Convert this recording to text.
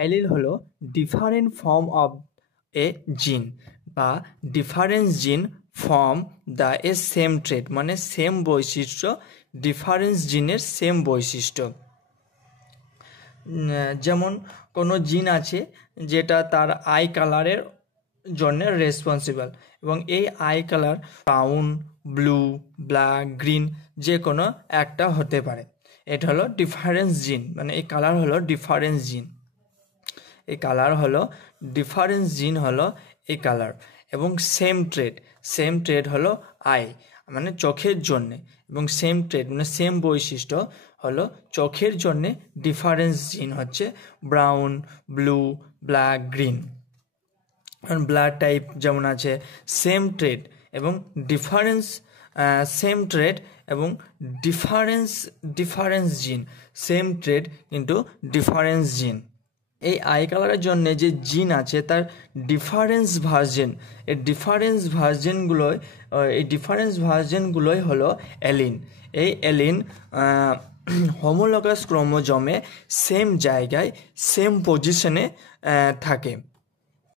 Allele হলো different form of এ জিন বা ডিফারেন্স জিন ফর্ম দ্য এ সেম ট্রেট, মানে সেম বৈশিষ্ট্য, ডিফারেন্স জিনের সেম বৈশিষ্ট্য। যেমন কোনো জিন আছে যেটা তার আই কালারের জন্য রেসপন্সিবল, এবং এই I colour brown, blue, black, green যে কোনো একটা হতে পারে। এটা হলো ডিফারেন্স জিন, মানে এই কালার হলো ডিফারেন্স জিন। এই কালার হলো ডিফারেন্স জিন হলো এই কালার। এবং সেম ট্রেড হলো আই, মানে চোখের জন্যে, এবং সেম ট্রেড মানে সেম বৈশিষ্ট্য হলো চোখের জন্যে ডিফারেন্স জিন হচ্ছে brown, blue, black, green. Blood type যেমন আছে সেম ট্রেড এবং ডিফারেন্স, সেম ট্রেড এবং ডিফারেন্স জিন, সেম ট্রেড কিন্তু ডিফারেন্স জিন। এই আই কালারের জন্য যে জিন আছে তার ডিফারেন্স ভার্জেন, এই ডিফারেন্স ভার্জেনগুলোই হলো অ্যালিন। এই অ্যালিন হোমোলগাস ক্রোমোজোমে সেম জায়গায় সেম পজিশনে থাকে।